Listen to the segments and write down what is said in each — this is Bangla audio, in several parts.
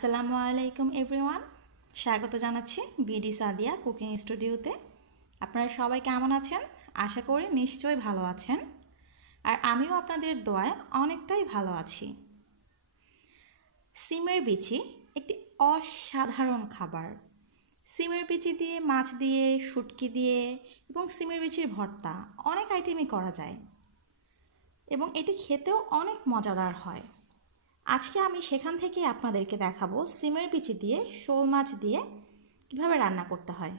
আসসালামু আলাইকুম এভরিওয়ান, স্বাগত জানাচ্ছি বিডি সাদিয়া কুকিং স্টুডিওতে। আপনারা সবাই কেমন আছেন? আশা করি নিশ্চয়ই ভালো আছেন, আর আমিও আপনাদের দোয়ায় অনেকটাই ভালো আছি। সিমের বিচি একটি অসাধারণ খাবার। সিমের বিচি দিয়ে মাছ দিয়ে, শুটকি দিয়ে এবং সিমের বিচির ভর্তা অনেক আইটেমই করা যায় এবং এটি খেতেও অনেক মজাদার হয়। আজকে আমি সেখান থেকে আপনাদেরকে দেখাবো সিমের বিচি দিয়ে শোল মাছ দিয়ে কীভাবে রান্না করতে হয়।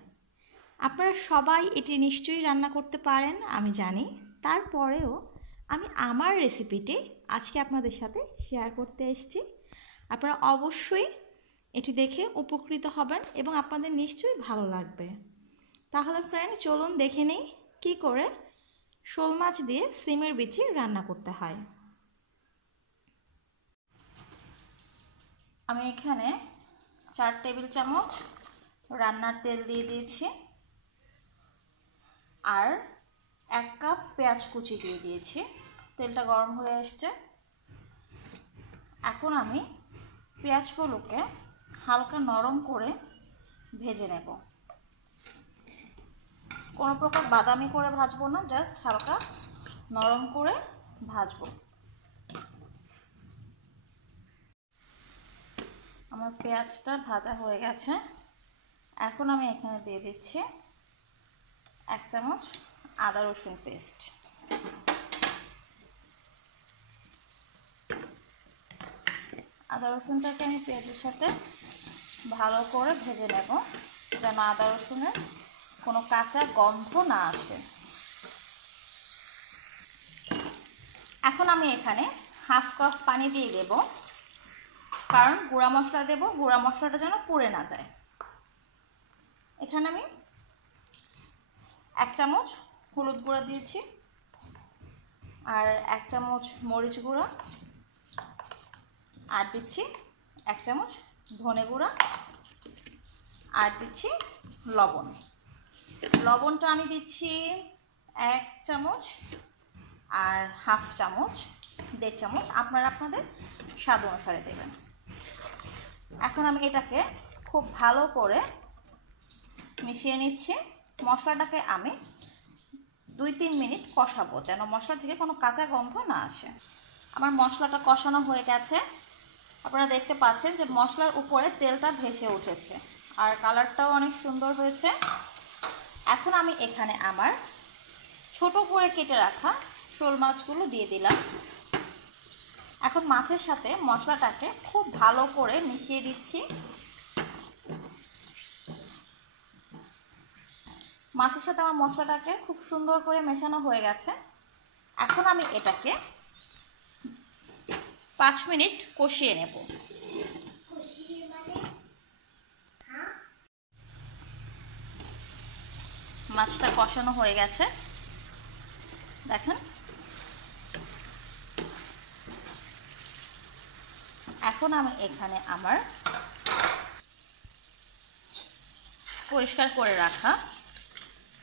আপনারা সবাই এটি নিশ্চয়ই রান্না করতে পারেন আমি জানি, তারপরেও আমি আমার রেসিপিটি আজকে আপনাদের সাথে শেয়ার করতে এসেছি। আপনারা অবশ্যই এটি দেখে উপকৃত হবেন এবং আপনাদের নিশ্চয়ই ভালো লাগবে। তাহলে ফ্রেন্ড, চলুন দেখে নিই কী করে শোল মাছ দিয়ে সিমের বিচি রান্না করতে হয়। আমি এখানে 4 টেবিল চামচ রান্নার তেল দিয়ে দিয়েছি আর 1 কাপ পেঁয়াজ কুচি দিয়ে দিয়েছি। তেলটা গরম হয়ে আসছে। এখন আমি পেঁয়াজগুলোকে হালকা নরম করে ভেজে নেব। কোনো প্রকার বাদামি করে ভাজবো না, জাস্ট হালকা নরম করে ভাজবো। আমার পেঁয়াজটা ভাজা হয়ে গেছে। এখন আমি এখানে দিয়ে দিচ্ছি 1 চামচ আদা রসুন পেস্ট। আদা রসুনটাকে আমি পেঁয়াজের সাথে ভালো করে ভেজে নেব, যেন আদা রসুনের কোনো কাঁচা গন্ধ না আসে। এখন আমি এখানে 1/2 কাপ পানি দিয়ে দেব, কারণ গুঁড়া মশলা দেব, গুঁড়া মশলাটা যেন পুড়ে না যায়। এখানে আমি 1 চামচ হলুদ গুঁড়া দিয়েছি আর 1 চামচ মরিচ গুঁড়া, আর দিচ্ছি 1 চামচ ধনে গুঁড়া, আর দিচ্ছি লবণ। লবণটা আমি দিচ্ছি 1 চামচ আর 1/2 চামচ, 1.5 চামচ, আপনারা আপনাদের স্বাদ অনুসারে দেবেন। এখন আমি এটাকে খুব ভালো করে মিশিয়ে নিচ্ছি। মশলাটাকে আমি 2-3 মিনিট কষাবো, যেন মশলা থেকে কোনো কাঁচা গন্ধ না আসে। আমার মশলাটা কষানো হয়ে গেছে। আপনারা দেখতে পাচ্ছেন যে মশলার উপরে তেলটা ভেসে উঠেছে আর কালারটাও অনেক সুন্দর হয়েছে। এখন আমি এখানে আমার ছোট করে কেটে রাখা শোল মাছগুলো দিয়ে দিলাম। এখন মাছের সাথে মশলাটাকে খুব ভালো করে মিশিয়ে দিচ্ছি। মাছের সাথে আমার মশলাটাকে খুব সুন্দর করে মেশানো হয়ে গেছে। এখন আমি এটাকে 5 মিনিট কষিয়ে নেব। মাছটা কষানো হয়ে গেছে, দেখেন। এখন আমি এখানে আমার পরিষ্কার করে রাখা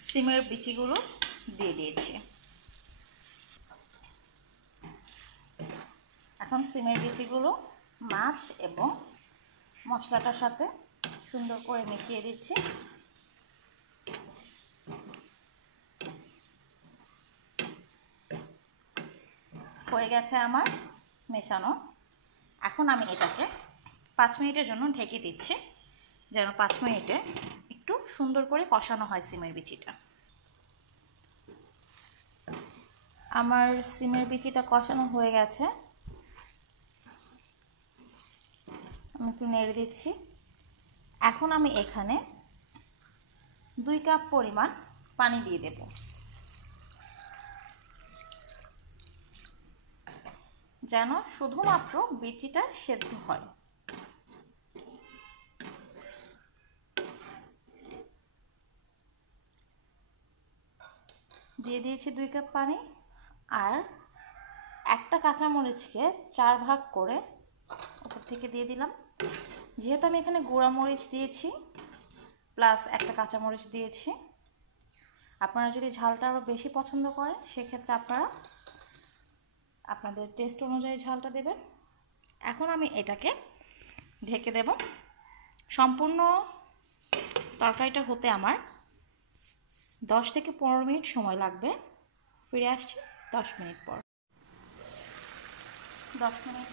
সিমের বিচিগুলো দিয়ে দিয়েছি। এখন সিমের বিচিগুলো মাছ এবং মশলাটার সাথে সুন্দর করে মিশিয়ে দিচ্ছি। হয়ে গেছে আমার মেশানো। এখন আমি এটাকে 5 মিনিটের জন্য ঢেকে দিচ্ছি, যেন 5 মিনিটে একটু সুন্দর করে কষানো হয় সিমের বিচিটা। আমার সিমের বিচিটা কষানো হয়ে গেছে। আমি একটু নেড়ে দিচ্ছি। এখন আমি এখানে 2 কাপ পরিমাণ পানি দিয়ে দেব, যেন শুধুমাত্র বিচিটা সেদ্ধ হয়। দিয়ে দিয়েছি 2 কাপ পানি আর একটা কাঁচামরিচকে 4 ভাগ করে উপর থেকে দিয়ে দিলাম। যেহেতু আমি এখানে গুঁড়া মরিচ দিয়েছি প্লাস একটা কাঁচামরিচ দিয়েছি, আপনারা যদি ঝালটা আরও বেশি পছন্দ করেন সেক্ষেত্রে আপনারা আপনাদের টেস্ট অনুযায়ী ঝালটা দেবেন। এখন আমি এটাকে ঢেকে দেব। সম্পূর্ণ তরকারিটা হতে আমার 10 থেকে 15 মিনিট সময় লাগবে। ফিরে আসছি 10 মিনিট পর। 10 মিনিট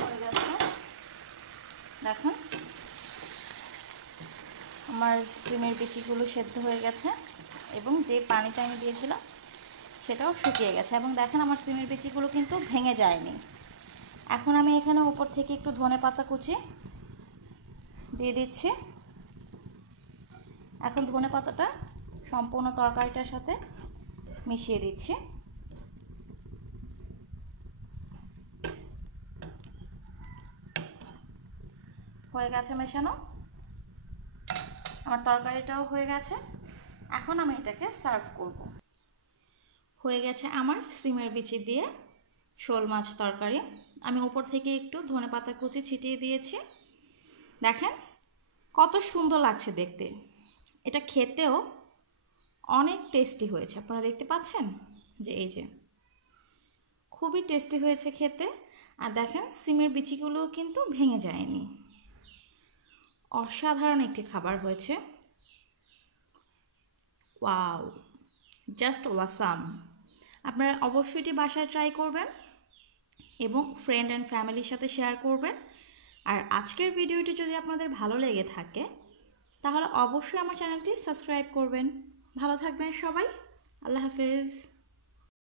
হয়ে গেছে, দেখুন আমার সিমের বিচিগুলো সেদ্ধ হয়ে গেছে এবং যে পানিটা আমি দিয়েছিলাম সেটাও শুকিয়ে গেছে এবং দেখেন আমার সিমের বিচিগুলো কিন্তু ভেঙে যায়নি। এখন আমি এখানে উপর থেকে একটু ধনেপাতা কুচি দিয়ে দিচ্ছি। এখন ধনেপাতাটা সম্পূর্ণ তরকারিটার সাথে মিশিয়ে দিচ্ছি। হয়ে গেছে মেশানো, আমার তরকারিটাও হয়ে গেছে। এখন আমি এটাকে সার্ভ করব। হয়ে গেছে আমার সিমের বিচি দিয়ে শোল মাছ তরকারি। আমি উপর থেকে একটু ধনেপাতা কুচি ছিটিয়ে দিয়েছি। দেখেন কত সুন্দর লাগছে দেখতে, এটা খেতেও অনেক টেস্টি হয়েছে। আপনারা দেখতে পাচ্ছেন যে এই যে খুবই টেস্টি হয়েছে খেতে। আর দেখেন সিমের বিচিগুলোও কিন্তু ভেঙে যায়নি। অসাধারণ একটি খাবার হয়েছে। Wow, just awesome. আপনারা অবশ্যই এটি বাসায় ট্রাই করবেন এবং ফ্রেন্ড অ্যান্ড ফ্যামিলির সাথে শেয়ার করবেন। আর আজকের ভিডিওটি যদি আপনাদের ভালো লেগে থাকে তাহলে অবশ্যই আমার চ্যানেলটি সাবস্ক্রাইব করবেন। ভালো থাকবেন সবাই, আল্লাহ হাফেজ।